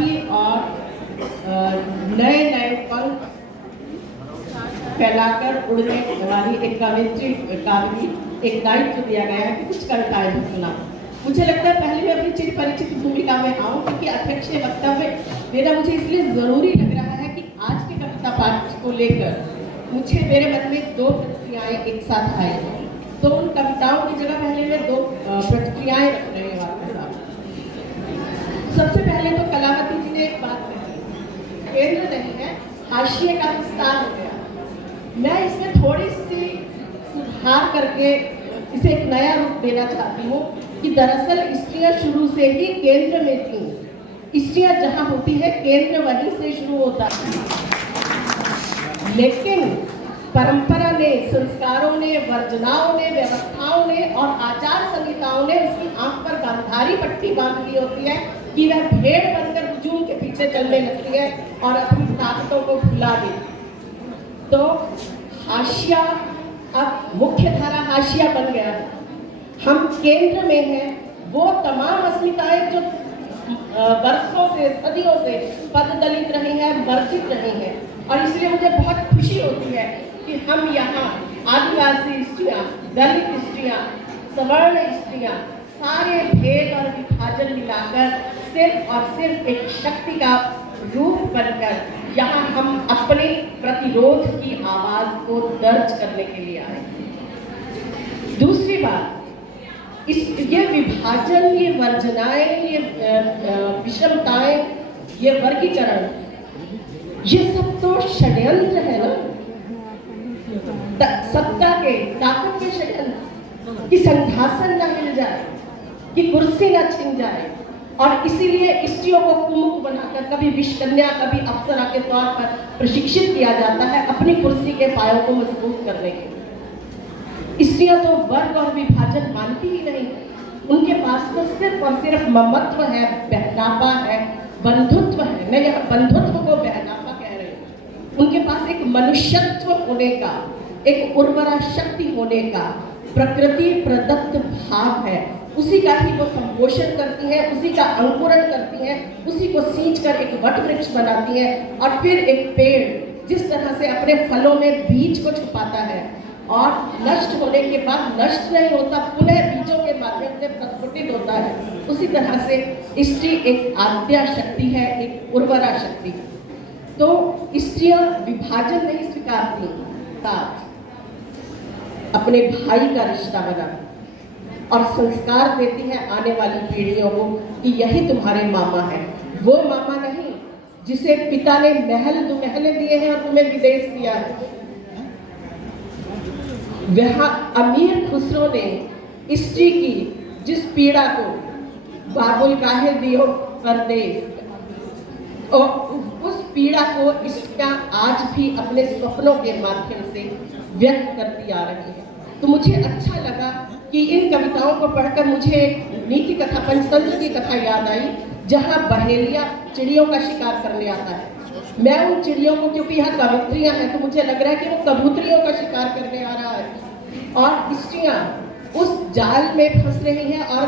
भी और नए नए पंख फैलाकर उड़ने वाली एक कवित्री एक दायित्व दिया गया है कि कुछ कविताएं भी सुना। मुझे लगता है पहले मैं अपनी चिर परिचित भूमिका में आऊँ, क्योंकि अध्यक्ष वक्तव्य मेरा मुझे इसलिए ज़रूरी लग रहा है कि आज के कविता पाठ को लेकर मुझे मेरे मन में दो प्रतिक्रियाएं एक साथ आई। तो उन कविताओं की जगह पहले मैं दो प्रतिक्रियाएं रख रहे हैं आपके साथ। सबसे पहले तो कलावती जी ने एक बात कही, केंद्र नहीं है, हाशिए का विस्तार हो गया। मैं इसमें थोड़ी सी सुधार करके इसे एक नया रूप देना चाहती हूँ कि दरअसल स्त्रियाँ शुरू से ही केंद्र में थी। स्त्रियाँ जहाँ होती है केंद्र वहीं से शुरू होता है, लेकिन परंपरा ने, संस्कारों ने, वर्जनाओं ने, व्यवस्थाओं ने और आचार संहिताओं ने उसकी आंख पर गांधारी पट्टी बांध दी होती है कि वह भेड़ बनकर हुजूम के पीछे चलने लगती है और अपनी ताकतों को भुला देती। तो हाशिया अब मुख्य धारा हाशिया बन गया है। हम केंद्र में हैं, वो तमाम अस्मिताएं जो वर्षों से, सदियों से पददलित रही हैं, वर्जित रही हैं, और इसलिए मुझे बहुत खुशी होती है कि हम यहाँ आदिवासी स्त्रियाँ, दलित स्त्रियाँ, सवर्ण स्त्रियाँ, सारे भेद और विभाजन मिलाकर सिर्फ और सिर्फ एक शक्ति का रूप बनकर यहाँ हम अपने प्रतिरोध की आवाज को दर्ज करने के लिए आए। दूसरी बात, ये विभाजन, ये वर्जनाएं, ये विषमताएं, ये वर्गीकरण, ये सब तो षड्यंत्र है ना, सत्ता के, ताकत के षड्यंत्र, कि संघासन न मिल जाए, कि कुर्सी न छिन जाए, और इसीलिए स्त्रियों को कुमुख बनाकर कभी विषकन्या, कभी अप्सरा के तौर पर प्रशिक्षित किया जाता है अपनी कुर्सी के पायों को मजबूत करने के लिए। स्त्रियां तो वर्ग और विभाजन मानती ही नहीं, उनके पास तो सिर्फ और सिर्फ ममत्व है, बहनापा है, बंधुत्व है। मैं यहाँ बंधुत्व को बहनापा कह रही हूँ। उनके पास एक मनुष्यत्व होने का, एक उर्वरा शक्ति होने का प्रकृति प्रदत्त भाव है, उसी का ही वो संपोषण करती हैं, उसी का अंकुरण करती हैं, उसी को सींचकर एक वट वृक्ष बनाती हैं, और फिर एक पेड़ जिस तरह से अपने फलों में बीज को छुपाता है और नष्ट होने के बाद नष्ट नहीं होता, पुनः बीजों के माध्यम से प्रस्फुटित होता है, उसी तरह से स्त्री एक आद्या शक्ति है, एक उर्वरा शक्ति। तो स्त्रियां विभाजन नहीं स्वीकारती, साथ अपने भाई का रिश्ता बनाती और संस्कार देती है आने वाली पीढ़ियों को कि यही तुम्हारे मामा है। वो मामा नहीं जिसे पिता ने महल दुमहले दिए हैं और तुम्हें विदेश दिया है। वहाँ अमीर खुसरो ने स्त्री की जिस पीड़ा को बाबुल काहे दियो परदेश, और उस पीड़ा को इसका आज भी अपने सपनों के माध्यम से व्यक्त करती आ रही है। तो मुझे अच्छा लगा कि इन कविताओं को पढ़कर मुझे नीति कथा, पंचतंत्र की कथा याद आई, जहाँ बहेलिया चिड़ियों का शिकार करने आता है। मैं उन चिड़ियों को, क्योंकि यहाँ कबूतरियाँ हैं, तो मुझे लग रहा है कि वो कबूतरियों का शिकार करने आ रहा है, और स्त्रियाँ उस जाल में फंस रही हैं और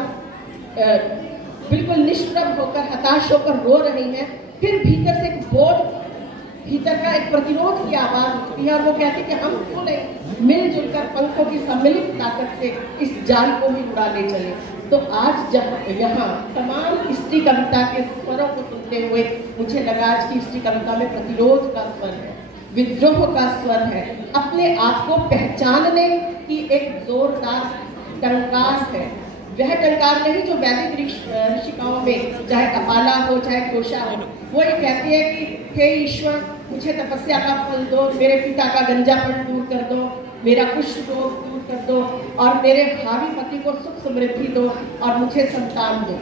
बिल्कुल निष्प्रभ होकर, हताश होकर रो रही हैं। फिर भीतर से एक बोध, भीतर का एक प्रतिरोध की आवाज उठती है, और वो कहती है कि हम क्यों नहीं मिलजुल कर पंखों की सम्मिलित ताकत से इस जाल को भी उड़ा ले चले। तो आज जब यहाँ तमाम स्त्री कविता के स्वरों को सुनते हुए मुझे लगा आज की स्त्री कविता में प्रतिरोध का स्वर है, विद्रोह का स्वर है, अपने आप को पहचानने की एक जोरदार टंकार है। वह टंकार नहीं जो वैदिक ऋषिकाओं में, चाहे कपाला हो चाहे कोशा हो, वो ये कहती है कि हे ईश्वर, मुझे तपस्या का फल दो, मेरे पिता का गंजापन दूर कर दो, मेरा कुष्ठ रोग दूर कर दो, और मेरे भावी पति को सुख समृद्धि दो, और मुझे संतान दो।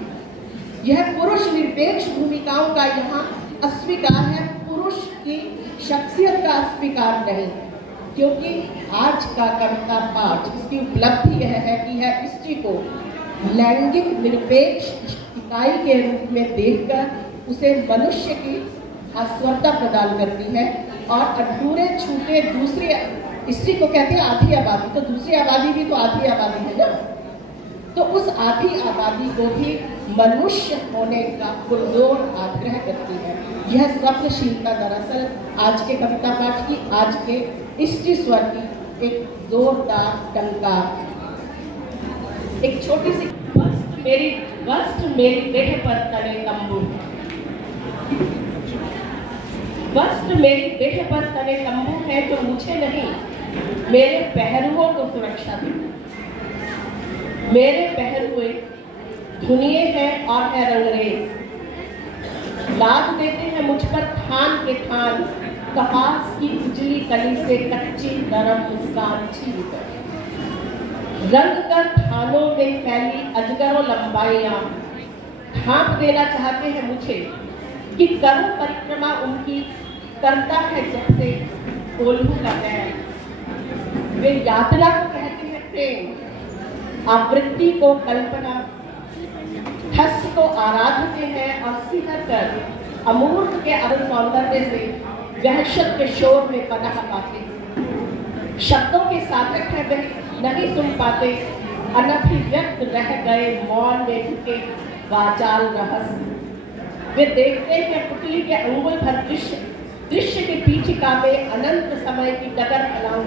यह पुरुष निरपेक्ष भूमिकाओं का यहाँ अस्वीकार है, पुरुष की शख्सियत का अस्वीकार नहीं। क्योंकि आज का कविता पाठ, इसकी उपलब्धि यह है कि यह स्त्री को लैंगिक निरपेक्ष इकाई के रूप में देखकर उसे मनुष्य की आस्वरता प्रदान करती है, और अधूरे छूटे दूसरी स्त्री को कहते हैं आधी आबादी, तो दूसरी आबादी भी तो आधी आबादी है ना, तो उस आधी आबादी को भी मनुष्य होने का पुरजोर आग्रह करती है। यह स्वप्नशीलता दरअसल आज के कविता पाठ की, आज के स्त्री स्वर की एक जोरदार टंकार। एक छोटी सी वस्त मेरी देह पर तने तंबू, वस्त मेरी देह पर तने तंबू है जो मुझे नहीं मेरे पहरुओं को सुरक्षा दे। मेरे पहरुए धुनिए हैं और है रंगरेज, लाद देते हैं मुझ पर थान के थान, कपास की उजली कली से कच्ची नरम मुस्कान छीन कर। रंग कर थानों में फैली अजगरों लंबाइयां ढांप देना चाहते हैं मुझे कि करूं परिक्रमा उनकी, करता है जैसे कोल्हू का बैल। वे यातना को कहते हैं प्रेम, आवृत्ति को कल्पना, ठस को आराधते हैं और सिहर कर अमूर्त के अरुण सौंदर्य से वहशत के शोर में पनाह पाते हैं। शब्दों के सार्थक है वे नहीं सुन पाते, अनभिव्यक्त रह गए मौन में झुके वाचाल रहस्य। वे देखते हैं पुतली के अंगुल भर दृश्य, दृश्य के पीछिका में अनंत समय की डगर फलाओं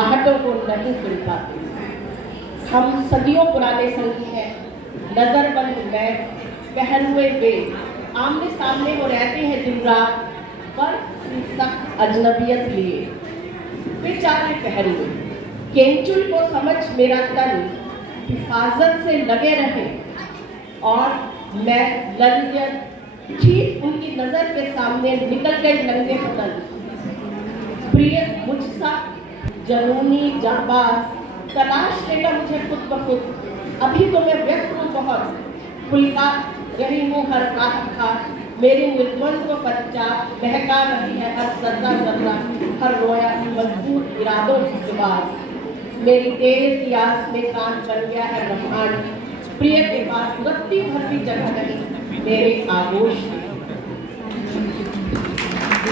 आहटों को नहीं सुन पाते। हम सदियों पुराने संगी हैं, नजरबंद मैं, पहनुए वे, आमने सामने वो रहते हैं दिन रात, पर सख्त अजनबियत लिए। बेचारे पहनुए, केंचुल को समझ मेरा तन हिफाजत से लगे रहे और मैं ललियत ठीक उनकी नजर के सामने निकल गई नंगे बदन। प्रिय मुझसा जनूनी जाबाज तलाश लेगा मुझे खुद ब खुद, अभी तो मैं व्यस्त हूँ बहुत, खुलका रही हूँ हर खा, मेरी मृदुवंत परिचा बहका रही है हर जर्रा जर्रा, हर रोया मजबूत इरादों की जुबान। मेरी देर की आस में कान बन गया है ब्रह्मांड, प्रिय के पास रत्ती भर भी जगह नहीं मेरे आगोश